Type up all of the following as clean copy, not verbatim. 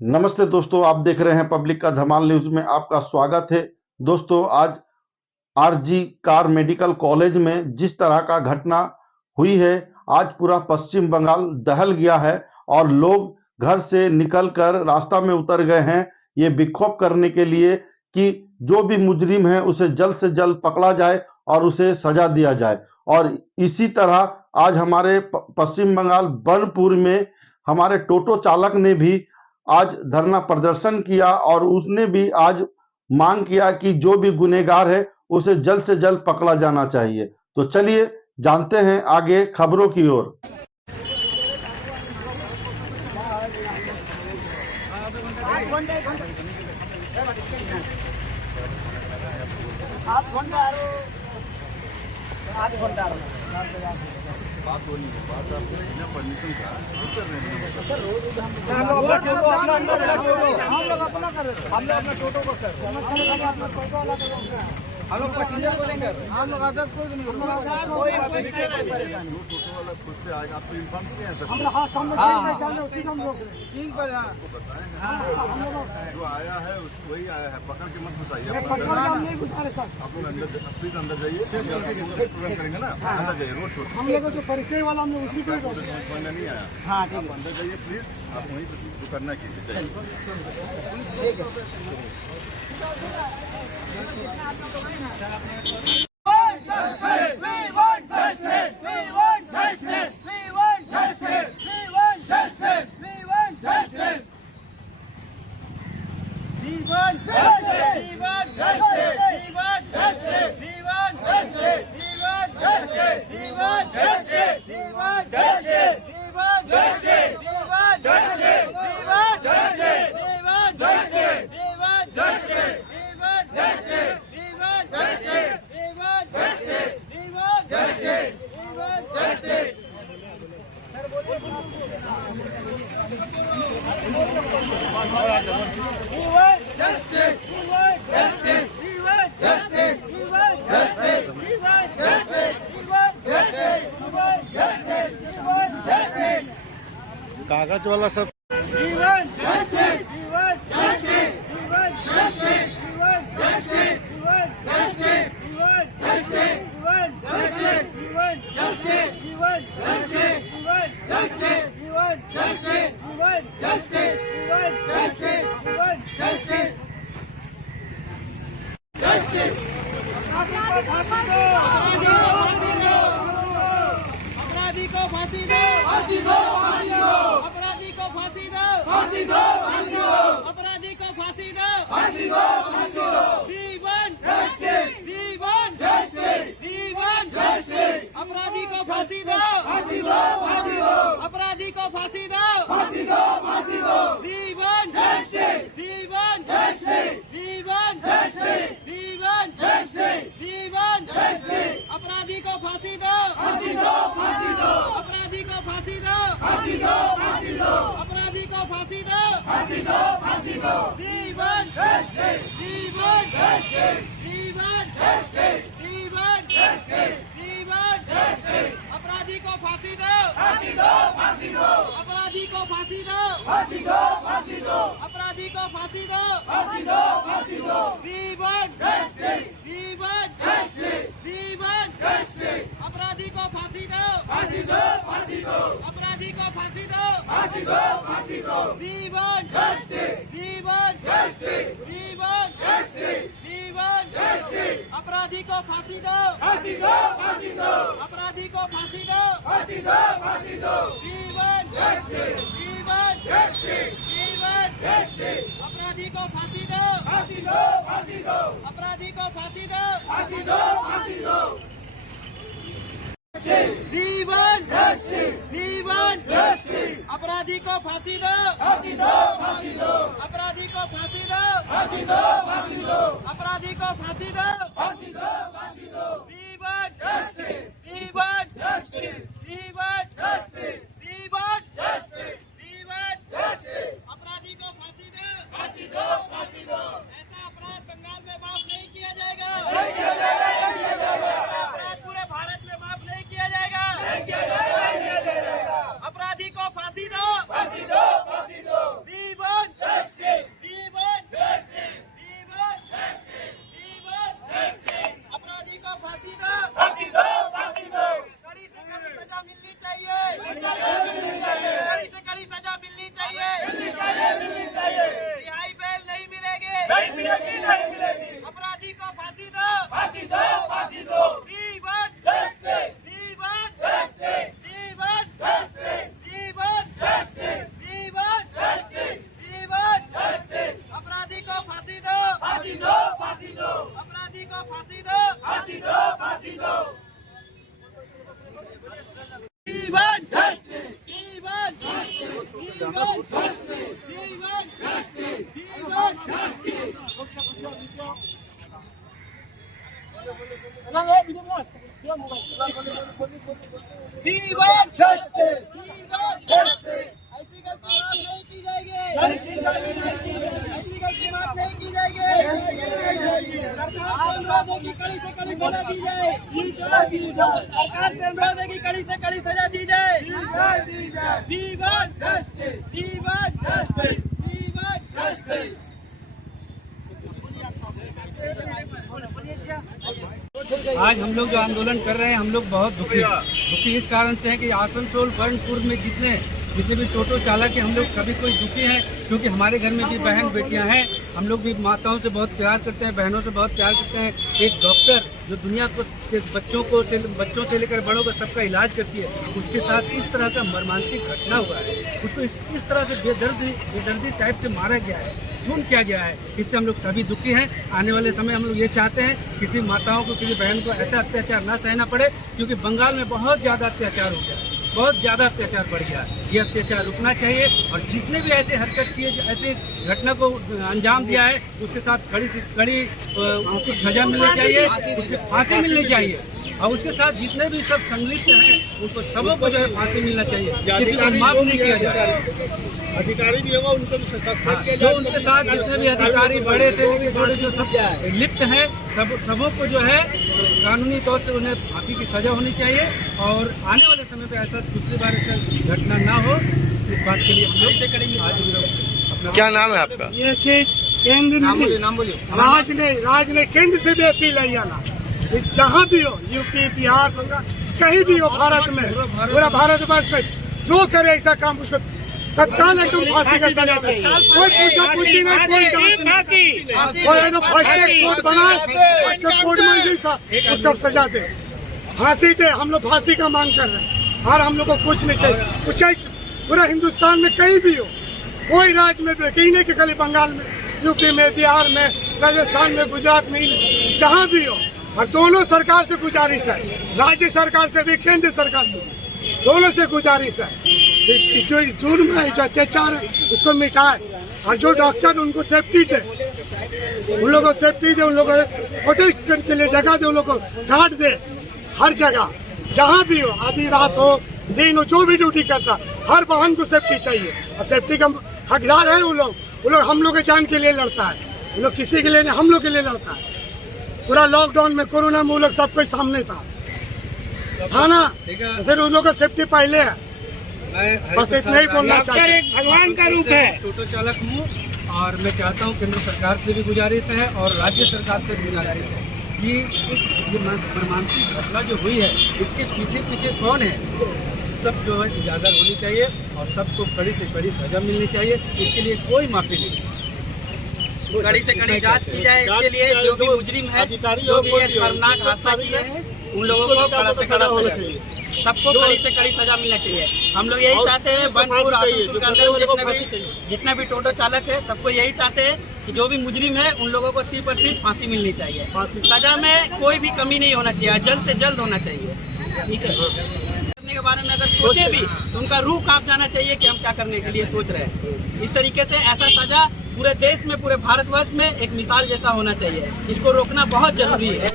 नमस्ते दोस्तों, आप देख रहे हैं पब्लिक का धमाल न्यूज में आपका स्वागत है। दोस्तों, आज आरजी कार मेडिकल कॉलेज में जिस तरह का घटना हुई है, आज पूरा पश्चिम बंगाल दहल गया है और लोग घर से निकलकर रास्ता में उतर गए हैं ये विक्षोभ करने के लिए कि जो भी मुजरिम है उसे जल्द से जल्द पकड़ा जाए और उसे सजा दिया जाए। और इसी तरह आज हमारे पश्चिम बंगाल बनपुर में हमारे टोटो चालक ने भी आज धरना प्रदर्शन किया और उसने भी आज मांग किया कि जो भी गुनहगार है उसे जल्द से जल्द पकड़ा जाना चाहिए। तो चलिए जानते हैं आगे खबरों की ओर। आध घंटा बात हो नहीं बात आपके बिना परमिशन का कर रहे हैं। हम लोग अपना कर रहे हैं, हम लोग अपना टोटो को कर हम लोग पैसेंजर को लेंगे, हम लोग अदर्स कोई नहीं टोटो वाला खुद से आएगा, आपको इन्फॉर्म किया है सर? उसी हम लोग ठीक पर जो आया है वही आया है, पकड़ के मत घुसाइए। आप नहीं घुसा रहे सर, लोग अंदर प्लीज अंदर जाइए, प्रोग्राम करेंगे ना, अंदर जाइए, रोड छोड़। हम लोग जो परिचय वाला हम लोग उसी को समझ नहीं आया। हाँ आप अंदर जाइए प्लीज, आप वहीं पर करना कीजिए। कागज वाला सब अपराधी को फांसी दो, फांसी दो, फांसी दो, अपराधी को फांसी दो, फांसी दो, फांसी दो, अपराधी को फांसी दो, फांसी दो, फांसी दो, We want justice, we want justice, we want justice, अपराधी को फांसी दो, फांसी दो, फांसी दो, अपराधी को फांसी दो, फांसी दो, फांसी दो, We want justice, we want justice, we want justice, we want justice, we want justice, अपराधी को फांसी दो, फांसी दो, फांसी दो, अपराधी को फांसी दो, फांसी दो, फांसी दो, अपराधी को फांसी दो, फांसी दो, फांसी दो, We want justice, we want justice, we want justice, we want justice, we want justice, अपराधी को फांसी दो, फांसी दो, फांसी दो, अपराधी को फांसी दो, फांसी दो, फांसी दो, अपराधी को फांसी दो, फांसी दो, फांसी दो, We want justice, we want justice, we want justice, अपराधी को फांसी दो, फांसी दो, फांसी दो, अपराधी को फांसी दो, फांसी दो, फांसी दो, We want justice, we want justice, we want justice, we want justice, अपराधी को फांसी दो, फांसी दो, फांसी दो, अपराधी को फांसी दो, फांसी दो, फांसी दो, We want justice, we want justice, we want justice, अपराधी को फांसी दो, फांसी दो, फांसी दो, अपराधी को फांसी दो, फांसी दो, फांसी दो, We want justice, we want justice, अपराधी को फांसी दो, फांसी दो, फांसी दो, अपराधी को फांसी दो, फांसी दो, फांसी दो, अपराधी को फांसी दो, फांसी दो, फांसी दो, We want justice, we want justice, we want justice, we want justice, we want justice, अपराधी को फांसी दो, फांसी दो, फांसी दो, ऐसा अपराध बंगाल में माफ नहीं किया जाएगा, नहीं किया जाएगा, नहीं किया जाएगा, ऐसा अपराध पूरे भारत में माफ नहीं किया जाएगा, नहीं किया जाएगा, नहीं किया जाएगा, अपराधी को फांसी दो, फांसी दो, फांसी दो, We want want justice. We want justice. ऐसी गलती माफ नहीं की जाएगी। ऐसी गलती माफ नहीं की जाएगी। सरकार से अनुरोध है कि कड़ी से कड़ी सजा दी जाए। सरकार से अनुरोध है कि कड़ी से कड़ी सजा दी जाए। We want justice. We want justice. We want justice. आज हम लोग जो आंदोलन कर रहे हैं, हम लोग बहुत दुखी इस कारण से है कि आसनसोल बर्नपुर में जितने भी टोटो चालक हैं, हम लोग सभी कोई दुखी हैं, क्योंकि हमारे घर में भी बहन बेटियां हैं। हम लोग भी माताओं से बहुत प्यार करते हैं, बहनों से बहुत प्यार करते हैं। एक डॉक्टर जो दुनिया को के बच्चों से लेकर बड़ों का सबका इलाज करती है, उसके साथ इस तरह का मर्मांतिक घटना हुआ है। उसको इस तरह से बेदर्दी टाइप से मारा गया है, खून किया गया है। इससे हम लोग सभी दुखी हैं। आने वाले समय हम लोग ये चाहते हैं किसी माताओं को, किसी बहन को ऐसा अत्याचार ना सहना पड़े, क्योंकि बंगाल में बहुत ज़्यादा अत्याचार हो गया है, बहुत ज़्यादा अत्याचार बढ़ गया है। ये अत्याचार रुकना चाहिए और जिसने भी ऐसे हरकत की है, ऐसे घटना को अंजाम दिया है, उसके साथ कड़ी से कड़ी उसको सजा मिलनी चाहिए, उससे फांसी मिलनी चाहिए। और उसके साथ जितने भी सब संलिप्त हैं, उनको सबों को जो है फांसी मिलना चाहिए, किसी को माफ नहीं किया जाए। अधिकारी भी होगा उनको भी सस्पेंड किया जो उनके साथ जितने भी अधिकारी बड़े से लेकर छोटे जो सब लिप्त हैं, सबों को जो है कानूनी तौर से उन्हें फांसी की सजा होनी चाहिए। और आने वाले समय पे ऐसा दूसरी बार ऐसा घटना ना हो, इस बात के लिए हम लोग करेंगे। आज हम लोग अपना क्या नाम है आपका? ये चीज केंद्र नाम नहीं, बोलिए। राज ने केंद्र से भी अपील है आना, जहाँ भी हो, यूपी, बिहार, बंगाल, कहीं भी हो भारत में, पूरा भारतवर्ष में जो करे ऐसा काम उसको तत्काल एकदम फांसी का सजा दे। कोई पूछा पूछी नहीं, कोई जांच नहीं, कोई एकदम फर्स्ट कोर्ट बनाए, फर्स्ट कोर्ट में जैसा उसका सजा दे, फांसी दे। हम लोग फांसी का मांग कर रहे हैं और हम लोग को कुछ नहीं चाहिए। कुछ पूरा हिंदुस्तान में कहीं भी हो, कोई राज्य में भी, कहीं नहीं कि खाली बंगाल में, यूपी में, बिहार में, राजस्थान में, गुजरात में, जहाँ भी हो। और दोनों सरकार से गुजारिश है, राज्य सरकार से भी, केंद्र सरकार से भी, दोनों से गुजारिश है जो जुर्म है, जो अत्याचार है, उसको मिटाए। और जो डॉक्टर उनको सेफ्टी दे, उन लोगों को सेफ्टी दे, उन लोगों को होटल के लिए जगह दे, उन लोगों को गार्ड दे हर जगह, जहाँ भी हो, आधी रात हो, दिन हो, जो भी ड्यूटी करता, हर वाहन को सेफ्टी चाहिए। और सेफ्टी का हकदार है वो लोग हम लोग के जान के लिए लड़ता है, वो लोग किसी के लिए नहीं, हम लोग के लिए लड़ता है। पूरा लॉकडाउन में, कोरोना में वो लोग सब कोई सामने था ना, फिर उन लोगों का सेफ्टी पहले है। बस इतना ही बोलना चाहिए। भगवान का रूप है। टोटो चालक हूँ और मैं चाहता हूँ केंद्र सरकार से भी गुजारिश है और राज्य सरकार से भी गुजारिश है कि ये मर्मांतिक घटना जो हुई है, इसके पीछे कौन है, सब जो है उजागर होनी चाहिए और सबको कड़ी से कड़ी सजा मिलनी चाहिए। इसके लिए कोई माफी नहीं, कड़ी से कड़ी जांच की जाए। इसके लिए जो भी मुजरिम है, जो भी ये शर्मनाक हादसा किए हैं, उन लोगों को कड़ा से कड़ा सजा चाहिए, सबको कड़ी से कड़ी सजा मिलना चाहिए। हम लोग यही चाहते हैं, बनपुर आसनसोल के अंदर जितने भी टोटो चालक है, सबको यही चाहते हैं कि जो भी मुजरिम है, उन लोगों को सिर्फ और सिर्फ फांसी मिलनी चाहिए। सजा में कोई भी कमी नहीं होना चाहिए, जल्द से जल्द होना चाहिए। ठीक है, करने के बारे में अगर सोचे भी तो उनका रूह कांप जाना चाहिए कि हम क्या करने के लिए सोच रहे हैं। इस तरीके से ऐसा सजा पूरे देश में, पूरे भारतवर्ष में एक मिसाल जैसा होना चाहिए। इसको रोकना बहुत जरूरी है।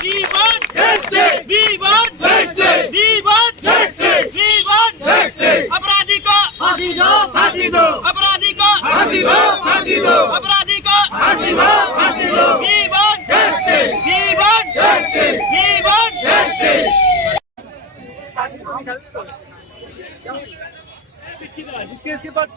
We want justice! We want justice! We want justice! We want justice! अपराधी को फांसी दो, फांसी दो! अपराधी को फांसी दो, फांसी दो! अपराधी को फांसी दो, फांसी दो! We want justice! We want justice! We want justice! जिसके इसके बाद